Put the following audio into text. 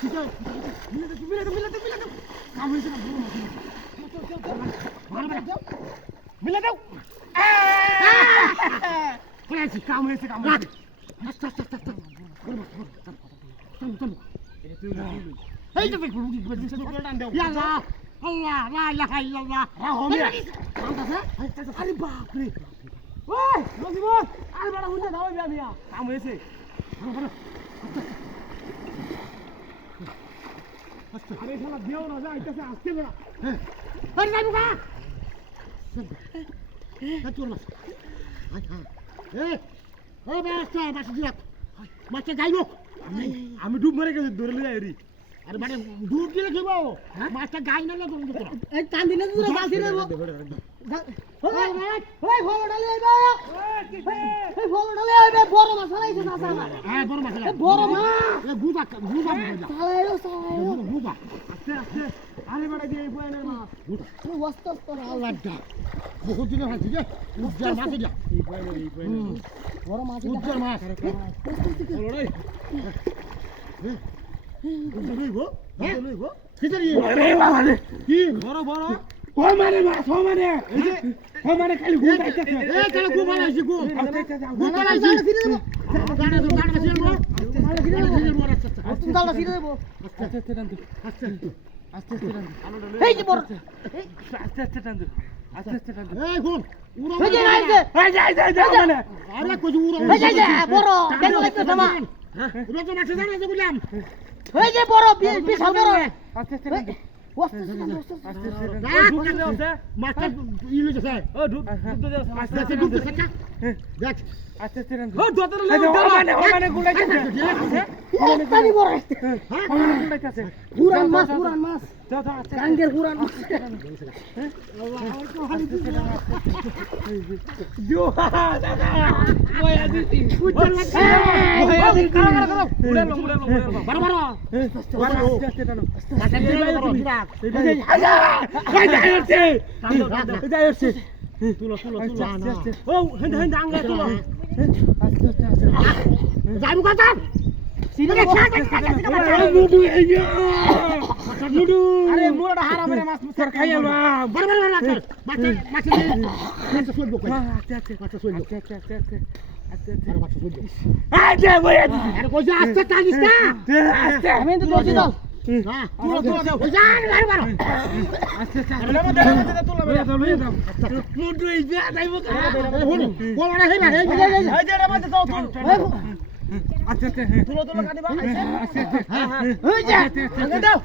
ঠিক আছে মিলে দাও কাম হয়েছে না মিলে দাও হয়েছে কাম হয়েছে আস্তে এই তো আল্লাহ আল্লাহ লা ইলাহা ইল্লাল্লাহ আরে বাপ রে ওই নজিবুল আরে বড় হুন্ডা দাও মিয়া কাম হয়েছে আরে শালা দেও না যাইতেছে আস্তে বড় আরে যাইবো কা তোর মাছ ও মাছ দিলাম মাছটা যাইবো আমি ডুব মেরে গেছি ধরে লই আইরি আরে মানে ডুব দিলে খেবো মাছটা গাই না তুমি তো এই টান দিলে তো বাসি নেবো ওই ফলডালে আইবা এই ফলডালে আইবা বড় মাছ লাইছে না সামা হ্যাঁ বড় মাছ বড় মাছ এ গুবা সালাইরো গুবা আস্তে আরে বড় দিয়ে এই বয়নের মাছ ওয়াস্তা আল্লাহটা বহুত দিন হাসি যে উজ্জার মাছ যা এই বয়নের বড় মাছ উজ্জার মাছ ওরে লইবো লইবো কিদারি আরে বাবা রে কি বড় ও মানে মাছ ও মানে এই যে ও মানে খালি গু আইতাছে এ খালি গু বানাইছি গু গু বানাইছি ফিরে দেব গাড়ি ফিরে দেব তুমি দালটা ফিরে দেব আস্তে টান এই যে বড় আস্তে টান এই গুন উড়ো এই যে মানে আরে কই উড়ো এই যে বড় কেন লাগতে থামা উড়ো তো মাছ জানা যে বললাম এই যে বড় বিশাল বড় আস্তে টান মাছটা ইলে যাচ্ছে ও আস্তে ঢুকতেছে না দেখ আস্তে ও দতর লাগে মানে গুলাইছে পানি বড় হ্যাঁ গুলাইছে পুরান মাছ যাও কাঙ্গের পুরান মাছ আল্লাহ আর তো হালি দিও দাদা ওয়া দিতি উজ্জ্বল লাগছে ওয়া দিতি মুড়ে লো বড় আস্তে টানো মাছটা দিলে বড় তুলো ও হেন আঙ্গা তুলো যাইবো কথা আরে মোড়া হারামে মাছ মুসার খাইয়া বড় মাছ মাছ সইবো কই আচ্ছা আরে কই আস্তে টানিস না আস্তে আমি তো দোছি দাও হ্যাঁ তুলো দাও জান মার আস্তে আরে তুলো দাও মুডু এই যা যাইবো কোলটা হেবা এই যে মাছ দাও আচ্ছা তুলো কাটিবা আচ্ছা হ্যাঁ এই যে দাও